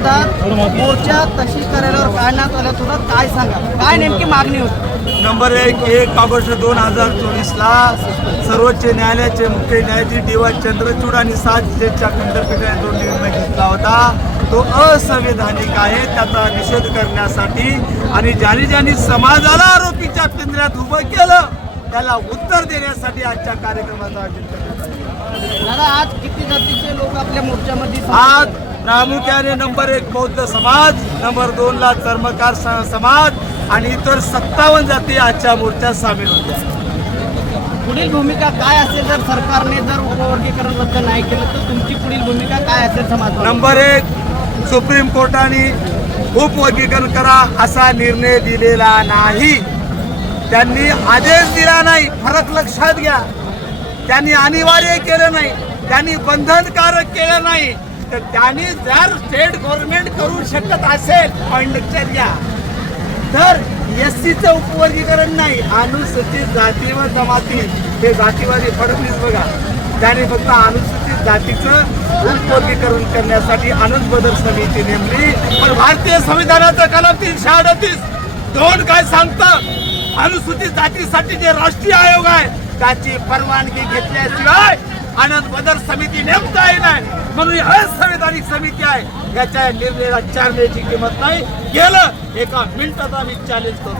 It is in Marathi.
विरोधात मोर्चा तशी करायला काढण्यात आला होता, काय सांगा, काय नेमकी मागणी होती? नंबर 1 ऑगस्ट 2024ला सर्वोच्च न्यायालयाचे मुख्य न्यायाधीश डी.वाय. चंद्रचूड आणि 7 जजच्या खंडपीठाने जो निर्णय घेतला होता तो असंवैधानिक आहे. त्याचा निषेध करण्यासाठी आणि ज्यांनी समाजाला आरोपीच्या पिंजऱ्यात उभं केलं त्याला उत्तर देण्यासाठी आजच्या कार्यक्रमाचं आयोजन करण्यात आलं. दादा, आज किती जातीचे लोक आपल्या मोर्चामध्ये आज प्रामुख्याने नंबर 1 बौद्ध समाज, नंबर 2 ला चर्मकार समाज आणि इतर 57 जाती आजच्या मोर्चात सामील होत्या. पुढील भूमिका काय असेल जर सरकारने जर उपवर्गीकरण रद्द नाही केलं तर तुमची पुढील भूमिका काय असेल समाज? नंबर 1 सुप्रीम कोर्टाने उपवर्गीकरण करा असा निर्णय दिलेला नाही. त्यांनी आदेश दिला नाही, फरक लक्षात घ्या. त्यांनी अनिवार्य केलं नाही, त्यांनी बंधनकारक केलं नाही. तर त्यांनी जर स्टेट गव्हर्नमेंट करू शकत असेल पॉईंट लक्षात घ्या तर एससीचं उपवर्गीकरण नाही, अनुसूचित जाती व जमाती हे जातीवादी फडणवीस बघा त्याने फक्त अनुसूचित जातीचं उपवर्गीकरण करण्यासाठी आनंद बदल समिती नेमली. पण भारतीय संविधानाचा कलम 338 2 काय सांगतं? अनुसूचित जातीसाठी जे राष्ट्रीय आयोग आहे त्याची परवानगी घेतल्याशिवाय आनंद बदल समिती नेमता येणार. म्हणून ही असंवैधानिक समिती आहे. याच्या निर्णयाला चालण्याची किंमत नाही. गेलं एका मिनिटात आम्ही चॅलेंज करू.